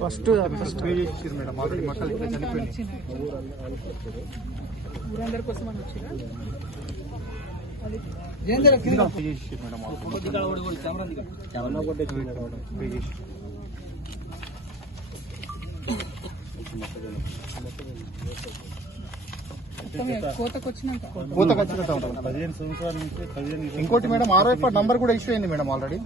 First first pay madam already మక్కలు ఇక్కడ చనిపోయినాయి ఊరందరి కోసం ఇంకోటి మేడం ఆర్ఓఎఫ్ నంబర్ కూడా ఇష్యూ అయింది మేడం ఆల్రెడీ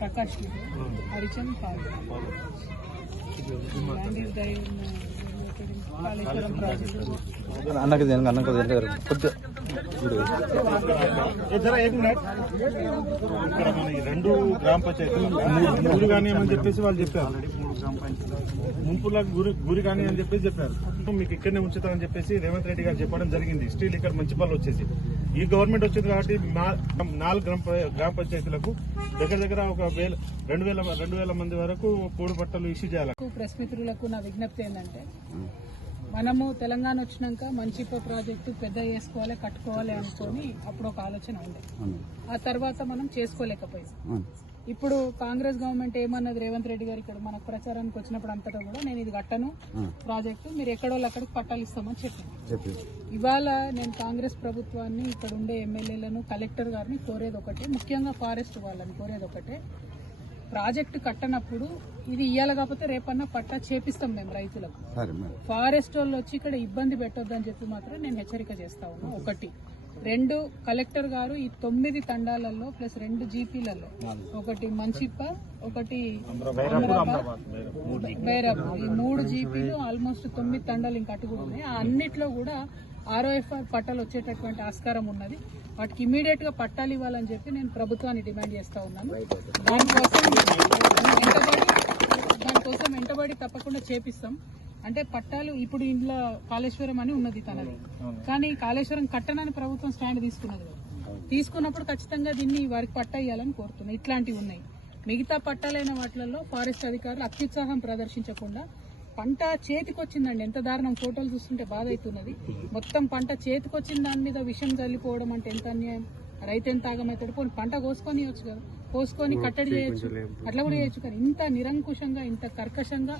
ప్రకాష్ అన్నకు hmm. అన్నకు కొద్దిగా ఇక్కడ మన రెండు గ్రామ పంచాయతీలు గురి కానీ అని చెప్పేసి వాళ్ళు చెప్పారు ముంపులకు గురి గురి కానీ అని చెప్పేసి చెప్పారు మీకు ఇక్కడనే ఉంచుతారని చెప్పేసి రేవంత్ రెడ్డి గారు చెప్పడం జరిగింది స్టీల్ ఇక్కడ మున్సిపల్ వచ్చేసి ఈ గవర్నమెంట్ వచ్చింది కాబట్టి నాలుగు గ్రామ గ్రామ పంచాయతీలకు దగ్గర దగ్గర ఒక వేల రెండు వేల రెండు వేల మంది వరకు పూడు బట్టలు ఇష్యూ చేయాలి ప్రెస్ మిత్రులకు నా విజ్ఞప్తి ఏంటంటే మనము తెలంగాణ వచ్చినాక మంచిప ప్రాజెక్టు పెద్ద చేసుకోవాలి కట్టుకోవాలి అనుకొని అప్పుడు ఒక ఆలోచన ఉండే ఆ తర్వాత మనం చేసుకోలేకపోయాం ఇప్పుడు కాంగ్రెస్ గవర్నమెంట్ ఏమన్నది రేవంత్ రెడ్డి గారు ఇక్కడ మనకు ప్రచారానికి వచ్చినప్పుడు అంతటా కూడా నేను ఇది కట్టను ప్రాజెక్టు మీరు ఎక్కడో అక్కడికి పట్టాలు ఇస్తామని చెప్పాను ఇవాళ నేను కాంగ్రెస్ ప్రభుత్వాన్ని ఇక్కడ ఉండే ఎమ్మెల్యేలను కలెక్టర్ గారిని కోరేది ఒకటే ముఖ్యంగా ఫారెస్ట్ వాళ్ళని కోరేది ఒకటే ప్రాజెక్ట్ కట్టనప్పుడు ఇది ఇయ్యాలి కాకపోతే రేపన్నా పట్టా చేపిస్తాం మేము రైతులకు ఫారెస్ట్ వాళ్ళు వచ్చి ఇక్కడ ఇబ్బంది పెట్టొద్దని చెప్పి మాత్రం నేను హెచ్చరిక చేస్తా ఉన్నా ఒకటి రెండు కలెక్టర్ గారు ఈ తొమ్మిది తండాలలో ప్లస్ రెండు జీపీలలో ఒకటి మంచిప్ప ఒకటి బైరాబ్ ఈ మూడు జీపీలు ఆల్మోస్ట్ తొమ్మిది తండాలు ఇంకా అటుగుడు ఉన్నాయి అన్నిట్లో కూడా ఆర్ఓఎఫ్ఆర్ పట్టాలు వచ్చేటటువంటి ఆస్కారం ఉన్నది వాటికి ఇమీడియట్ గా పట్టాలు ఇవ్వాలని చెప్పి నేను ప్రభుత్వాన్ని డిమాండ్ చేస్తా ఉన్నాను దానికోసం దానికోసం వెంటబడి తప్పకుండా చేపిస్తాం అంటే పట్టాలు ఇప్పుడు ఇంట్లో కాళేశ్వరం అని ఉన్నది తనది కానీ కాళేశ్వరం కట్టనని ప్రభుత్వం స్టాండ్ తీసుకున్నది తీసుకున్నప్పుడు ఖచ్చితంగా దీన్ని వారికి పట్ట ఇవ్వాలని కోరుతున్నాయి ఇట్లాంటివి ఉన్నాయి మిగతా పట్టాలైన వాటిలలో ఫారెస్ట్ అధికారులు అత్యుత్సాహం ప్రదర్శించకుండా పంట చేతికొచ్చిందండి ఎంత దారుణం ఫోటోలు చూస్తుంటే బాధ అవుతున్నది మొత్తం పంట చేతికొచ్చిన దాని మీద విషం చల్లిపోవడం అంటే ఎంత అన్యాయం రైతు ఎంత ఆగమవుతాడు పంట కోసుకొని వచ్చు కదా కోసుకొని కట్టడి చేయొచ్చు అట్లా కూడా hmm. చేయొచ్చు కానీ ఇంత నిరంకుశంగా ఇంత కర్కశంగా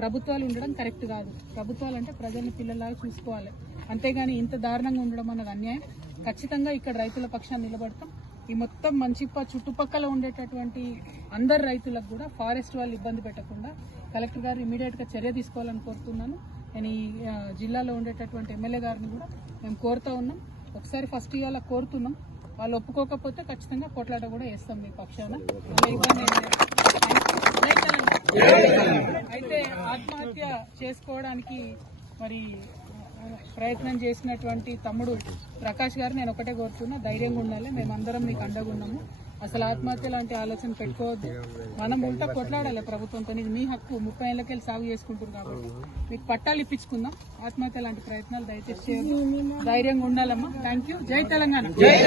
ప్రభుత్వాలు ఉండడం కరెక్ట్ కాదు ప్రభుత్వాలు అంటే ప్రజల్ని పిల్లలాగా చూసుకోవాలి అంతేగాని ఇంత దారుణంగా ఉండడం అన్నది అన్యాయం ఖచ్చితంగా ఇక్కడ రైతుల పక్షాన్ని నిలబడతాం ఈ మొత్తం మంచిప్ప చుట్టుపక్కల ఉండేటటువంటి అందరు రైతులకు కూడా ఫారెస్ట్ వాళ్ళు ఇబ్బంది పెట్టకుండా కలెక్టర్ గారు ఇమీడియట్గా చర్య తీసుకోవాలని కోరుతున్నాను నేను ఈ జిల్లాలో ఉండేటటువంటి ఎమ్మెల్యే గారిని కూడా మేము కోరుతా ఉన్నాం ఒకసారి ఫస్ట్ ఇవాళ కోరుతున్నాం వాళ్ళు ఒప్పుకోకపోతే ఖచ్చితంగా పోట్లాట కూడా వేస్తాం మీ పక్షాన అయితే ఆత్మహత్య చేసుకోవడానికి మరి ప్రయత్నం చేసినటువంటి తమ్ముడు ప్రకాష్ గారు నేను ఒకటే కోరుతున్నా ధైర్యంగా ఉండాలి మేమందరం మీకు అండగా ఉన్నాము అసలు ఆత్మహత్య లాంటి ఆలోచన పెట్టుకోవద్దు మనం ఉంటా కొట్లాడాలి ప్రభుత్వంతో నీకు మీ హక్కు ముప్పై ఏళ్ళకెళ్ళి సాగు చేసుకుంటున్నారు కాబట్టి మీకు పట్టాలు ఇప్పించుకుందాం ఆత్మహత్య లాంటి ప్రయత్నాలు దయచేసి ధైర్యంగా ఉండాలమ్మా థ్యాంక్ యూ జై తెలంగాణ జై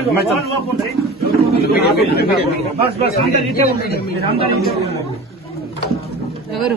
తెలంగాణ ఎవరు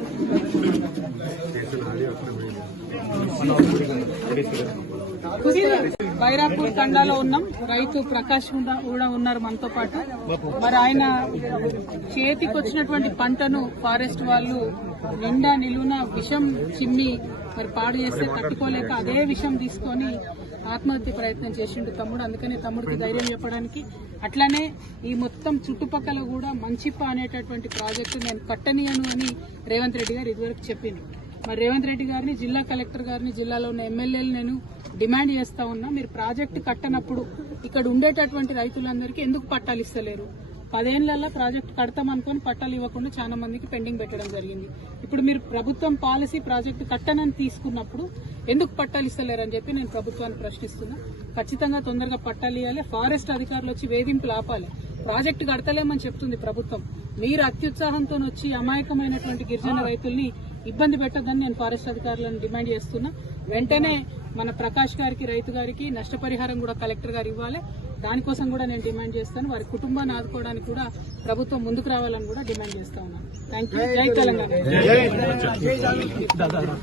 మహబూబ్ తండాలో ఉన్నాం రైతు ప్రకాష్ కూడా ఉన్నారు మనతో పాటు మరి ఆయన చేతికి వచ్చినటువంటి పంటను ఫారెస్ట్ వాళ్ళు నిండా నిలువున విషం చిమ్మి మరి పాడు చేస్తే తట్టుకోలేక అదే విషం తీసుకొని ఆత్మహత్య ప్రయత్నం చేసిండు తమ్ముడు అందుకనే తమ్ముడికి ధైర్యం చెప్పడానికి అట్లానే ఈ మొత్తం చుట్టుపక్కల కూడా మంచిప్ప అనేటటువంటి ప్రాజెక్టు నేను కట్టనీయను అని రేవంత్ రెడ్డి గారు ఇదివరకు చెప్పిండు మరి రేవంత్ రెడ్డి గారిని జిల్లా కలెక్టర్ గారిని జిల్లాలో ఉన్న ఎమ్మెల్యేలు నేను డిమాండ్ చేస్తా ఉన్నా మీరు ప్రాజెక్టు కట్టనప్పుడు ఇక్కడ ఉండేటటువంటి రైతులందరికీ ఎందుకు పట్టాలు ఇస్తలేరు పదేళ్లలో ప్రాజెక్ట్ కడతామనుకొని పట్టాలు ఇవ్వకుండా చాలా మందికి పెండింగ్ పెట్టడం జరిగింది ఇప్పుడు మీరు ప్రభుత్వం పాలసీ ప్రాజెక్టు కట్టనని తీసుకున్నప్పుడు ఎందుకు పట్టాలు అని చెప్పి నేను ప్రభుత్వాన్ని ప్రశ్నిస్తున్నా ఖచ్చితంగా తొందరగా పట్టాలు ఇవ్వాలి ఫారెస్ట్ అధికారులు వచ్చి వేధింపులు ఆపాలి ప్రాజెక్టు కడతలేమని చెప్తుంది ప్రభుత్వం మీరు అత్యుత్సాహంతో వచ్చి అమాయకమైనటువంటి గిరిజన రైతుల్ని ఇబ్బంది పెట్టొద్దని నేను ఫారెస్ట్ అధికారులను డిమాండ్ చేస్తున్నా వెంటనే మన ప్రకాష్ గారికి రైతు గారికి నష్టపరిహారం కూడా కలెక్టర్ గారు ఇవ్వాలి దానికోసం కూడా నేను డిమాండ్ చేస్తాను వారి కుటుంబాన్ని ఆదుకోవడానికి కూడా ప్రభుత్వం ముందుకు రావాలని కూడా డిమాండ్ చేస్తా ఉన్నాను థ్యాంక్ యూ జై తెలంగాణ